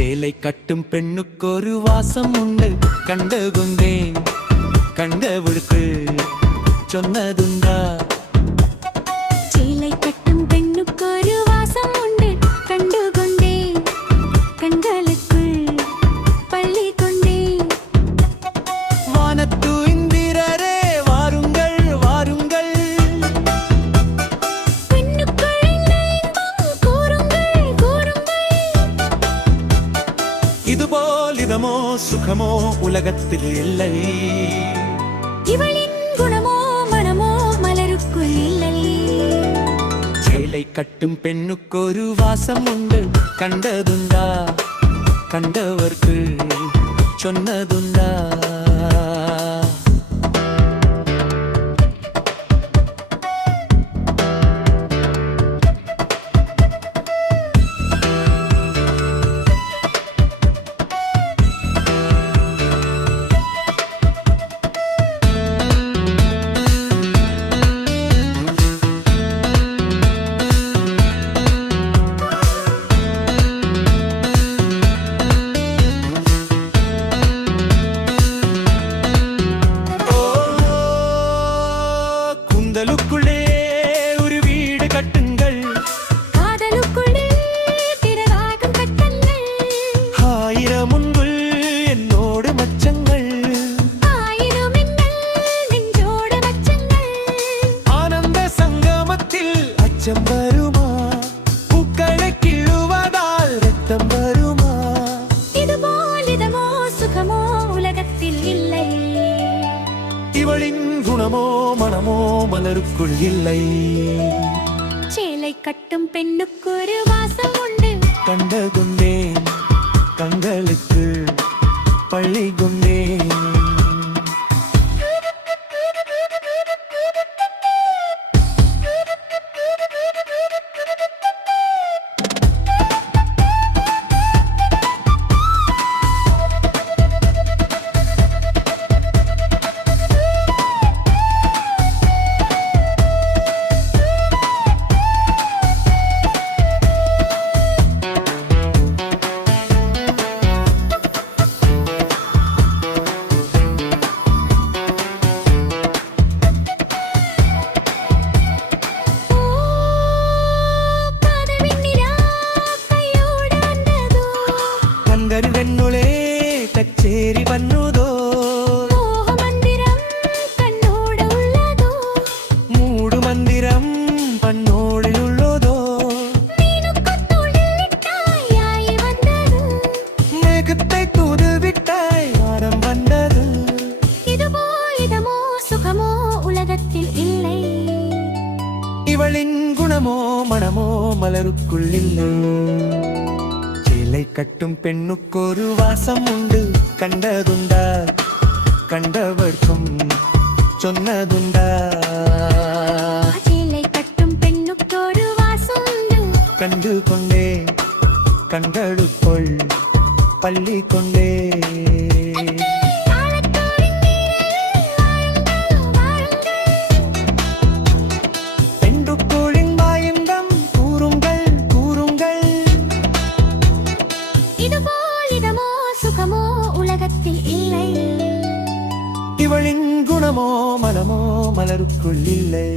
சேலை கட்டும் பெண்ணுக்கொரு வாசம் உண்டு கண்டுகொண்டேன் கண்டவளுக்கு சொன்னதுண்டா சேலை கட்டும் பெண்ணுக்கொரு வாசம் உண்டு கண்டுகொண்டேன் கண்களுக்குள் பள்ளி கொண்டேன் வானத்து இந்திரரே வாருங்கள் வாருங்கள் பெண்ணுக்குள் என்ன இன்பம் கூறுங்கள் கூறுங்கள் இதுபோல் இதமோ சுகமோ உலகத்தில் இல்லை இவளின் குணமோ மனமோ மலருக்குள் இல்லை சேலை கட்டும் பெண்ணுக்கொரு வாசம் உண்டு கண்டதுண்டா கண்டவர்க்கு சொன்னதுண்டா கூந்தலுக்குள்ளே ஒரு வீடு கட்டுங்கள் காதலுக்குள்ளே திரளாகும் கட்டங்கள் ஆயிரம் உங்கள் என்னோடு மச்சங்கள் ஆயிரம் மின்னல் நெஞ்சோடு மச்சங்கள் ஆனந்த சங்கமத்தில் அச்சம் வருமா பூக்களை கிழுவதால் ரத்தம் வருமா இதுபோல் இதமோ சுகமோ உலகத்தில் இல்லை இவளின் குணமோ மனமோ மலருக்குள் இல்லை சேலை கட்டும் பெண்ணுக்கொரு வாசம் உண்டு கண்டகுண்டேன் கண்களுக்கு பள்ளி கொண்டேன் കണ്ടരുടെന്നുളേ കച്ചേരി പന്നുതോ മോഹമന്ദിരം കണ്ണോട് ഉള്ളതോ മൂടു മന്ദിരം പണ്ണോടിലുള്ളതോ മീനുക്കൊത്തുള്ളിട്ടായി വന്നത് മേഘത്തെ തൂതുവിട്ടായി വാരം വന്നത് ഇതുപോലിതമോ സുഖമോ ഉലകത്തിൽ இல்லை இவளின் குணமோ மனமோ மலருக்குள்ளில்லை சேலை கட்டும் பெண்ணுக்கொரு வாசம் உண்டு கண்டதுண்டா கண்டவர்க்கும் சொன்னதுண்டா சேலை கட்டும் பெண்ணுக்கொரு வாசம் உண்டு கண்டு கொண்டே கண்களுக்குள் பள்ளி கொண்டே பெண்ணுக்குள்ளின் வாயுந்தம் கூறுங்கள் கூறுங்கள் இதுபோலிதமோ சுகமோ உலகத்தில் இல்லை இவளின் குணமோ மனமோ மலருக்குள் இல்லை